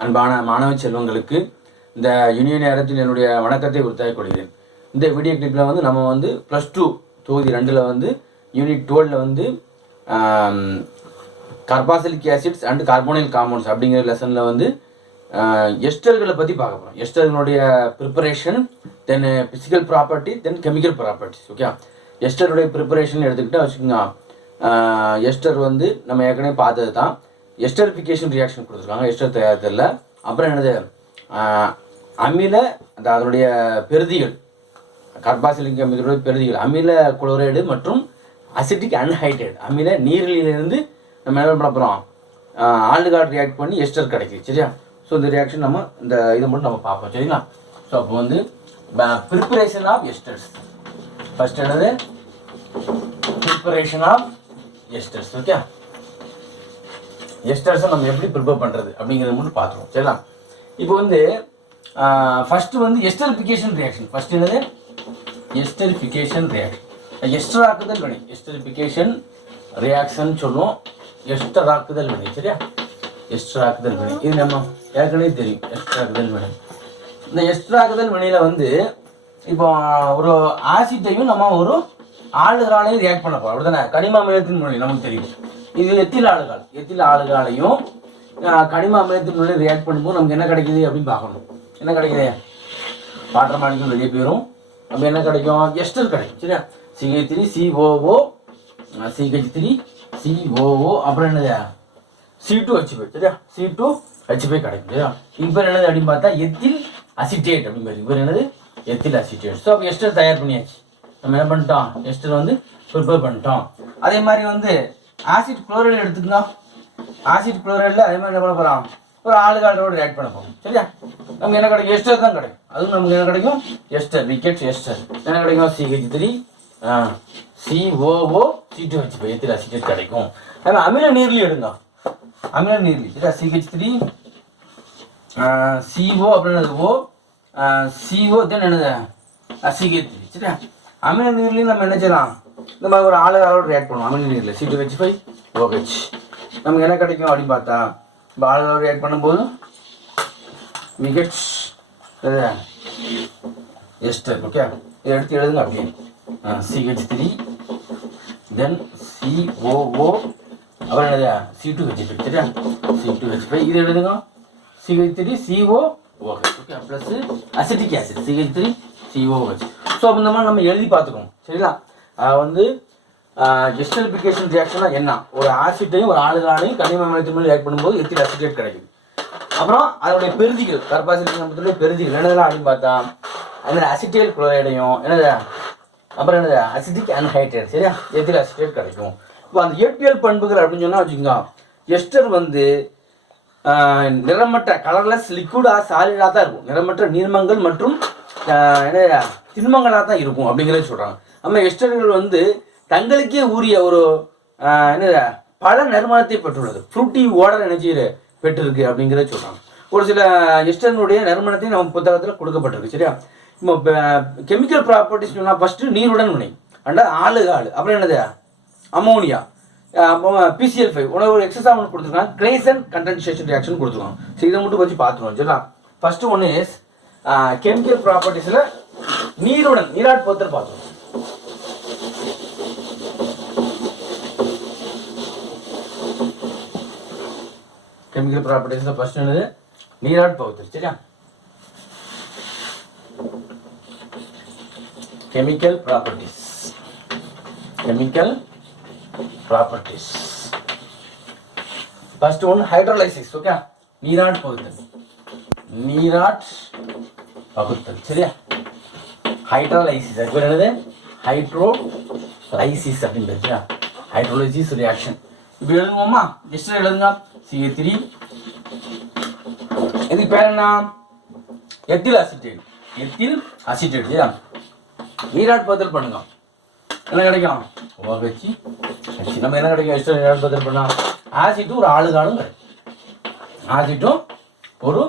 அன்பான மாணவ செல்வங்களுக்கு இந்த யூனியன் நேரத்தில் என்னுடைய வணக்கத்தை உறுத்தாய் கொள்கிறேன். இந்த வீடியோ கிளிப்பில் வந்து நம்ம வந்து ப்ளஸ் டூ தொகுதி ரெண்டில் வந்து யூனிட் டுவெலில் வந்து carboxylic acids and carbonyl compounds அப்படிங்கிற லெசனில் வந்து எஸ்டர்களை பற்றி பார்க்க போகிறோம் எஸ்டர்களுடைய preparation then physical property then chemical properties okay எஸ்டருடைய preparation எடுத்துக்கிட்டால் வச்சுக்கோங்க எஸ்டர் வந்து நம்ம ஏற்கனவே பார்த்தது தான் எஸ்டரிஃபிகேஷன் ரியாக்ஷன் கொடுத்துருக்காங்க. எஸ்டர் தயாரித்ததில் அப்புறம் என்னது? அமில அந்த அதனுடைய பெருதிகள் கர்பாசிலிங்க அமிலோட பெருதிகள் அமில குளோரைடு மற்றும் அசிட்டிக் அன்ஹைட்ரேட் அமில நீரிலிருந்து நம்ம என்ன பண்ண போகிறோம் ஆல்டுகார்டு ரியாக்ட் பண்ணி எஸ்டர் கிடைக்குது சரியா? ஸோ இந்த ரியாக்ஷன் நம்ம இந்த இதை மட்டும் நம்ம பார்ப்போம் சரிங்களா? ஸோ அப்போ வந்து ப்ரிப்பரேஷன் ஆஃப் எஸ்டர்ஸ் ஃபர்ஸ்ட் என்னது? ப்ரிப்பரேஷன் ஆஃப் எஸ்டர்ஸ் ஓகே எஸ்டர்ஸை நம்ம எப்படி ப்ரிப்பேர் பண்ணுறது அப்படிங்கிறத மட்டும் பார்த்துருவோம். சரிங்களா? இப்போ வந்து ஃபஸ்ட்டு வந்து எஸ்டரிஃபிகேஷன் ரியாக்ஷன் ஃபஸ்ட் என்னது? எஸ்டரிஃபிகேஷன் ரியாக்ஷன் எஸ்டர் ஆக்குதல் வினை. எஸ்டரிஃபிகேஷன் ரியாக்ஷன் சொல்லுவோம். எஸ்டர் ஆக்குதல் வினை சரியா? எஸ்டர் ஆக்குதல் வினை. இது நம்ம ஏற்கனவே தெரியும். எஸ்டர் ஆக்குதல் வினை. இந்த எஸ்டர் ஆக்குதல் வினையில் வந்து இப்போ ஒரு ஆசிட்டையும் நம்ம ஒரு ஆளுகளாலையும் ரியாக்ட் பண்ண போகிறோம் அப்படிதானே கனிம அமிலத்தின் மொழி நமக்கு தெரியும். இது எத்தில் ஆளுகால் எத்தில் ஆளுகாலையும் கனிம அமிலத்தினுடைய ரியாக்ட் பண்ணும்போது நமக்கு என்ன கிடைக்குது அப்படின்னு பார்க்கணும். என்ன கிடைக்குது? வாட்டர் மாலிகுல் வெளியே போயிடும் நம்ம என்ன கிடைக்கும்? எஸ்டர் கிடைக்கும். சரியா? CH three COO CH three COO அப்புறம் என்னது? சி டூ ஹெச்பி சரியா? சி டூ ஹெச் கிடைக்கும் சரியா? இப்போ என்னது அப்படின்னு பார்த்தா எத்தில் அசிட்டேட் அப்படின்னு இவர் இப்போ என்னது? எத்தில் அசிட்டேட் ஸோ அப்போ எஸ்டர் தயார் பண்ணியாச்சு. நம்ம என்ன பண்ணிட்டோம்? எஸ்டர் வந்து ப்ரிப்பேர் பண்ணிட்டோம். அதே மாதிரி வந்து ஆசிட் குளோரைடு எடுத்துக்கோங்க. ஆசிட் குளோரைடில் அதே மாதிரி என்ன பண்ண போகிறோம் ஒரு ஆளுகாலோட ரியாக்ட் பண்ண போகிறோம் சரியா? நமக்கு என்ன கிடைக்கும்? எஸ்டர் தான் கிடைக்கும். அதுவும் நமக்கு என்ன கிடைக்கும்? எஸ்டர் விக்கெட் எஸ்டர் என்ன கிடைக்கும்? CH three COO C two H five Ithra CH கிடைக்கும். அதே அமில நீர்லி எடுங்க. அமில நீர்லி சரியா? சிஹெச் த்ரீ சிஓ அப்படின்றது ஓ சிஓ தென் என்னது? சிஹெச் த்ரீ சரியா? அமில நீர்லையும் நம்ம என்ன செய்யலாம்? இந்த மாதிரி ஒரு ஆளு ஆளோட ரியாக்ட் பண்ணுவோம் அமில நீரில் சி ஹெச் ஃபைவ் ஓஹெச் நமக்கு என்ன கிடைக்கும் அப்படின்னு பார்த்தா இப்போ ஆளு ரியாக்ட் பண்ணும்போது விகெட்ஸ் எஸ்டர் ஓகே இதை எடுத்து எழுதுங்க அப்படியே. சிஹெச் த்ரீ தென் சிஓஓ அப்புறம் என்னது? சி டூ ஹெச் ஃபைவ் சரியா? சி டூ ஹெச் ஃபைவ் இது எழுதுங்க. CH three CO OH okay plus acetic acid CH three COH so அப்போ இந்த மாதிரி நம்ம எழுதி பார்த்துக்கோம் சரிங்களா? வந்து எஸ்டரிஃபிகேஷன் ரியாக்ஷனாக என்ன? ஒரு ஆசிட்டையும் ஒரு ஆளுகளாலையும் கனிம அமிலத்தின் ரியாக்ட் பண்ணும்போது எத்தில் அசிட்டேட் கிடைக்கும். அப்புறம் அதனுடைய பெருதிகள் கர்பாசிலிக் அமிலத்துடைய பெருதிகள் என்னதெல்லாம் அப்படின்னு பார்த்தா அந்த அசிட்டேல் குளோரைடையும் என்னது? அப்புறம் என்னது? அசிட்டிக் அன்ஹைட்ரேட் சரியா? எத்தில் அசிட்டேட் கிடைக்கும். இப்போ அந்த இயற்பியல் பண்புகள் அப்படின்னு சொன்னால் வச்சுக்கோங்க. எஸ்டர் வந்து நிறமற்ற கலர்லெஸ் லிக்விடாக சாலிடாக தான் இருக்கும். நிறமற்ற நீர்மங்கள் மற்றும் என்ன திண்மங்களாக தான் இருக்கும் அப்படிங்கிறத சொல்கிறாங்க நம்ம எஸ்டர்கள் வந்து தங்களுக்கே உரிய ஒரு என்ன என்னது பல நறுமணத்தை பெற்றுள்ளது. ஃப்ரூட்டி ஓடர் எனர்ஜியில் பெற்றிருக்கு அப்படிங்கிறத சொல்கிறாங்க ஒரு சில எஸ்டர்னுடைய நறுமணத்தை நம்ம புத்தகத்தில் கொடுக்கப்பட்டிருக்கு சரியா? இப்போ கெமிக்கல் ப்ராப்பர்ட்டிஸ் சொன்னால் ஃபஸ்ட்டு நீருடன் வினை அண்டா ஆளு ஆளு. அப்புறம் என்னது? அமோனியா பிசிஎல் ஃபைவ் உனக்கு ஒரு எக்ஸசைஸ் ஒன்று கொடுத்துருக்காங்க. கிளேசன் கண்டென்சேஷன் ரியாக்ஷன் கொடுத்துருக்காங்க. ஸோ இதை மட்டும் வச்சு பார்த்துருவோம் சரிங்களா ஃபஸ்ட்டு ஒன்று இஸ் கெமிக்கல் ப்ராப்பர்ட்டிஸில் நீருடன் நீராட் பொறுத்தல் பார்த்துருவோம் கெமிக்கல் ப்ராப்பர்ட்டிஸில் ஃபஸ்ட் என்னது நீராட் பகுத்தல் சரியா chemical properties chemical properties first one hydrolysis okay நீராட் பகுத்தல் நீராட் பகுத்தல் சரியா ஹைட்ரோலைசிஸ் அது பேர் என்னது ஹைட்ரோலைசிஸ் அப்படின்றது சரியா ஹைட்ரோலைசிஸ் ரியாக்ஷன் இப்படி எழுதுவோமா ஜஸ்ட் எழுதுங்க சி த்ரீ இது பேர் என்ன? எத்தில் அசிட்டேட் எத்தில் அசிட்டேட் சரியா? ஈராட் பதில் பண்ணுங்க. என்ன கிடைக்கும்? ஓகச்சி ஹெச் நம்ம என்ன கிடைக்கும்? எஸ்டர் ஈராட் பதில் பண்ணால் ஆசிட்டும் ஒரு ஆளுகாலும் கிடைக்கும். ஆசிட்டும் ஒரு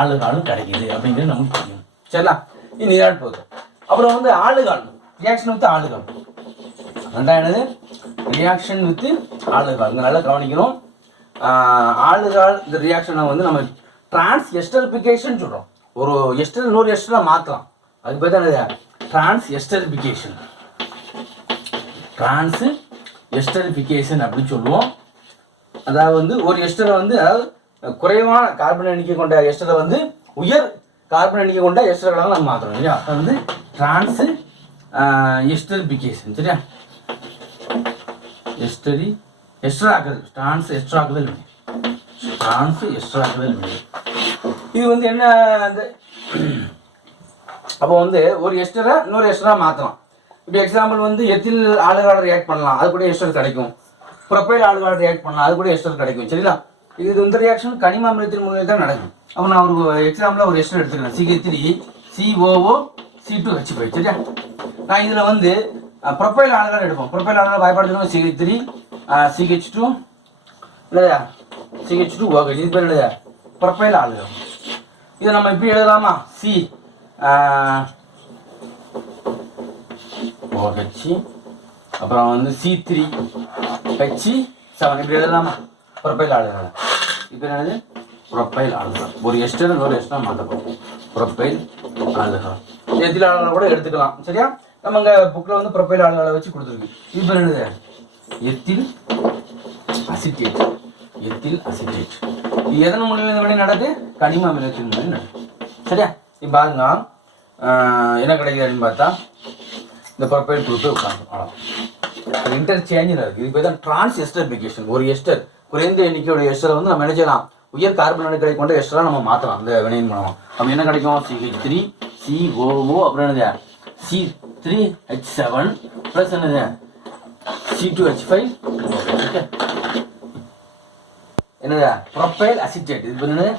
ஆளுகாலும் கிடைக்குது அப்படிங்கிறது நமக்கு தெரியும். சரிங்களா இது ஈராட் பதில் அப்புறம் வந்து ஆளுகால். ரியாக்ஷன் வந்து ஆளுகால். ரெண்டாயிரது ரியாக்ஷன் வித் ஆளுகால் இங்கே நல்லா கவனிக்கணும். ஆளுகால் இந்த ரியாக்ஷனை வந்து நம்ம டிரான்ஸ் எஸ்டர்பிகேஷன் சொல்கிறோம் ஒரு எஸ்டர் இன்னொரு எஸ்டராக மாற்றலாம் அதுக்கு பேர் தான் டிரான்ஸ் எஸ்டர்பிகேஷன் டிரான்ஸ் எஸ்டரிஃபிகேஷன் அப்படின்னு சொல்லுவோம். அதாவது வந்து ஒரு எஸ்டரை வந்து அதாவது குறைவான கார்பன் எண்ணிக்கை கொண்ட எஸ்டரை வந்து உயர் கார்பன் எண்ணிக்கை கொண்ட எஸ்டர்களாக நம்ம மாற்றுறோம் இல்லையா? அது வந்து டிரான்ஸ் எஸ்டரிஃபிகேஷன் சரியா? எஸ்டரி எஸ்டராக்குதல் ಸ್ಟಾನ್ಸ್ எஸ்டராக்குதல் வினை ಸ್ಟಾನ್ಸ್ எஸ்டராக்குதல் வினை இது வந்து என்ன அந்த அப்போ வந்து ஒரு எஸ்டரை இன்னொரு எஸ்டரா மாற்றலாம் இப்போ எக்ஸாம்பிள் வந்து எத்தில் ஆளுகால ரியாக்ட் பண்ணலாம் அது கூட எஸ்டர் கிடைக்கும். ப்ரொஃபைல் ஆளுகால ரியாக்ட் பண்ணலாம் அது கூட எஸ்டர் கிடைக்கும் சரிங்களா? இது இந்த ரியாக்ஷன் கனிம அமிலத்தின் முறையில் தான் நடக்கும். அப்போ நான் ஒரு எக்ஸாம்பிளாக ஒரு எஸ்டர் எடுத்துக்கிறேன். CH three COO C two H five சரியா? நான் இதில் வந்து ப்ரொஃபைல் ஆனதான் எடுப்போம். ப்ரொஃபைல் ஆளுகால் பயப்படுத்தணும் சிஹெச் த்ரீ சிஹெச் டூ இல்லையா? சிஹெச் டூ ஓகே இது பேர் இல்லையா ப்ரொஃபைல் ஆளுகள் இதை நம்ம இப்படி எழுதலாமா? சி ஓஹெச் அப்புறம் வந்து சி த்ரீ ஹெச் செவன் இப்படி எழுதலாமா? ப்ரொஃபைல் ஆளுகள் இப்போ என்னது? ப்ரொஃபைல் ஆளுகள் ஒரு எஸ்டர் ஒரு எஸ்டர் மாட்டப்போம் ப்ரொஃபைல் ப்ரொப்பைல் ஆளுகள் எத்தில் ஆளுகளை கூட எடுத்துக்கலாம். சரியா? நம்ம இங்கே புக்கில் வந்து ப்ரொஃபைல் ஆளுகளை வச்சு கொடுத்துருக்கு. இது பேர் என்னது? Ethyl acetate. Ethyl acetate. இது எதன் மூலியம் இந்த நடக்குது கனிம அமிலத்தின் மூலியம் நடக்குது சரியா? இப்போ பாருங்க. என்ன கிடைக்குது அப்படின்னு பார்த்தா இந்த ப்ரொஃபைல் கொடுத்து உட்காந்து இன்டர் இன்டர்சேஞ்சில் இருக்குது இது பேர் தான் டிரான்ஸ் எஸ்டரிஃபிகேஷன் ஒரு எஸ்டர் குறைந்த எண்ணிக்கையோட எஸ்டரை வந்து நம்ம என்ன செய்யலாம்? உயர் கார்பன் அணுக்களை கொண்ட எஸ்டராக நம்ம மாற்றலாம் அந்த வினையின் மூலமாக அப்போ என்ன கிடைக்கும்? சிஹெச் த்ரீ சிஓஓ அப்புறம் என்னது? C three H seven plus என்னது C two H five okay என்னது? ப்ரொஃபைல் அசிட்டேட் இது பேர் என்னது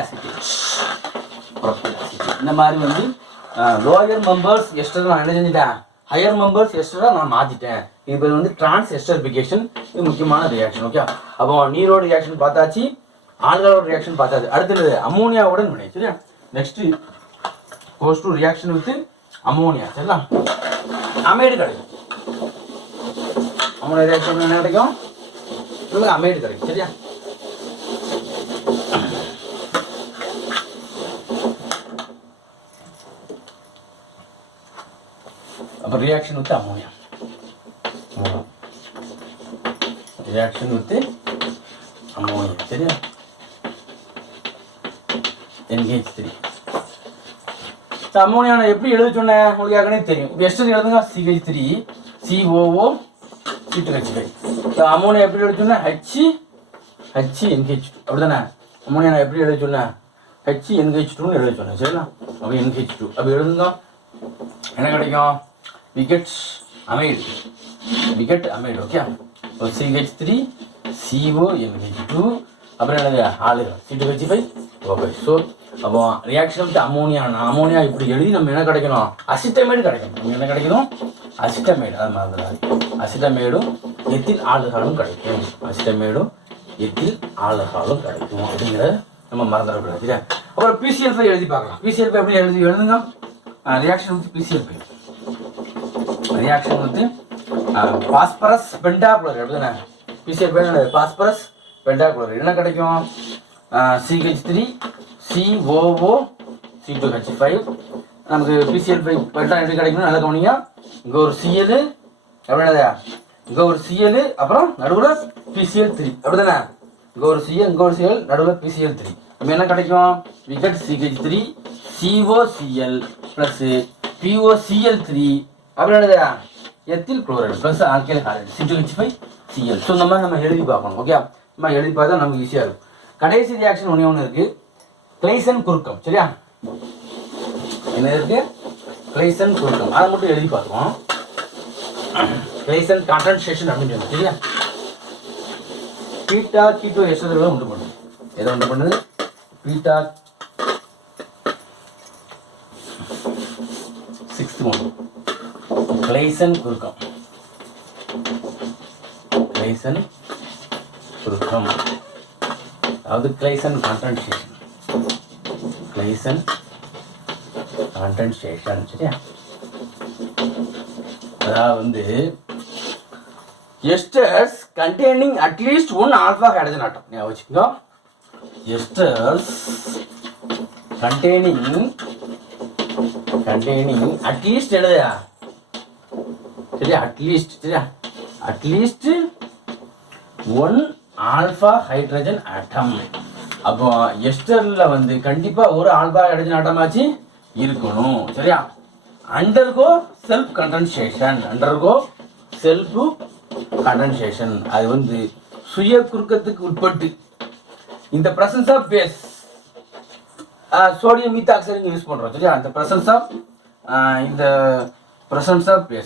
அசிட்டேட் ப்ரொஃபைல் அசிட்டேட் இந்த மாதிரி வந்து லோயர் மெம்பர்ஸ் எஸ்டர் நான் என்ன செஞ்சுட்டேன்? ஹையர் மெம்பர்ஸ் எஸ்டராக நான் மாற்றிட்டேன் இது பேர் வந்து டிரான்ஸ் எஸ்டர்பிகேஷன் இது முக்கியமான ரியாக்ஷன் ஓகே அப்போ நீரோட ரியாக்ஷன் பார்த்தாச்சு ஆல்கலோட ரியாக்ஷன் பார்த்தாச்சு. அடுத்தது அமோனியாவோட வினை சரியா? Next goes to reaction with ammonia சரிங்களா அமைடு கிடைக்கும் அமோனியா ரியாக்ஷன் என்ன கிடைக்கும் உங்களுக்கு அமைடு கிடைக்கும் சரியா அப்போ reaction with ammonia reaction with ammonia சரியா என்கேஜ் த்ரீ அமோனியா நான் எப்படி எழுத சொன்னேன்? உங்களுக்கு ஏற்கனவே தெரியும். இப்போ எஸ்டர் எழுதுங்க. CH three COO C two H ammonia எப்படி எழுத சொன்னேன்? ஹெச் ஹெச் என்ஹெச் டூ அப்படி தானே அமோனியா நான் எப்படி எழுத சொன்னேன்? ஹெச் என்ஹெச் டூன்னு எழுத சொன்னேன். சரிங்களா? அப்போ என்ஹெச் டூ அப்போ எழுதுங்க. என்ன கிடைக்கும்? We gets amide we get amide okay இப்போ CH three CO NH two அப்புறம் என்னது ஆளுகள். சிட்டு வச்சு போய்? ஓகே ஸோ அப்போ ரியாக்ஷன் வித் அமோனியா அமோனியா இப்படி எழுதி நம்ம என்ன கிடைக்கணும்? அசிட்டமேடு கிடைக்கணும். நம்ம என்ன கிடைக்கணும்? அசிட்டமேடு அது மறந்துடாது அசிட்டமேடும் எத்தில் ஆளுகாலும் கிடைக்கும். அசிட்டமேடும் எத்தில் ஆளுகாலும் கிடைக்கும். அப்படிங்கிறத நம்ம மறந்துடக்கூடாது. சரியா? அப்புறம் பிசிஎல்ஃபை எழுதி பார்க்கலாம். பிசிஎல்ஃபை எப்படி எழுதி எழுதுங்க. Reaction with P C L five reaction வந்து பாஸ்பரஸ் பெண்டாகுலர் எழுதுனேன் P C L five phosphorus pentachloride என்ன கிடைக்கும்? C H three C O O C two H five நமக்கு P C L five penta எப்படி கிடைக்கணும் நல்லா கவனிங்க. இங்கே ஒரு சிஎல் அப்படின்னதா இங்கே ஒரு சிஎல் அப்புறம் நடுவில் பிசிஎல் த்ரீ அப்படிதானே இங்கே ஒரு சிஎல் இங்கே ஒரு சிஎல் நடுவில் பிசிஎல் த்ரீ நம்ம என்ன கிடைக்கும்? We get CH three COCl plus POCl three அப்படின்னதா ethyl chloride plus alkyl halide C two H five Cl so இந்த மாதிரி நம்ம எழுதி பார்க்கணும் ஓகே நம்ம எழுதி பார்த்தா நமக்கு ஈஸியாக இருக்கும். கடைசி ரியாக்ஷன் ஒன்றே ஒன்று இருக்குது கிளைசன் குறுக்கம் சரியா? என்ன இருக்கு? கிளைசன் குறுக்கம். அதை மட்டும் எழுதி பார்த்துருவோம் கிளைசன் கான்சன்ட்ரேஷன் அப்படின்னு சொல்லுவோம் சரியா? பீட்டா கீட்டோ எஸ்டர்கள் உண்டு பண்ணுது. எதை உண்டு பண்ணுது? பீட்டா சிக்ஸ்த் ஒன் கிளைசன் குறுக்கம். கிளைசன் சுருக்கம் அதாவது கிளைசன் கான்சன்ட்ரேஷன் கிளைசன் கான்சன்ட்ரேஷன் சரியா? அதாவது esters containing at least one alpha hydrogen atom ஞாபகம் வச்சுக்கோ esters containing containing at least least சரியா? அட்லீஸ்ட் சரியா? At least one alpha hydrogen atom. அப்போ எஸ்டரில் வந்து கண்டிப்பாக ஒரு ஆல்ஃபா ஹைட்ரஜன் ஆட்டமாச்சு இருக்கணும். சரியா? Undergo self condensation. Undergo self condensation. அது வந்து சுய குறுக்கத்துக்கு உட்பட்டு. இந்த presence of base sodium methoxide use பண்ணுறோம் சரியா? அந்த பிரசன்ஸ் ஆஃப் இந்த பிரசன்ஸ் ஆஃப் பேஸ்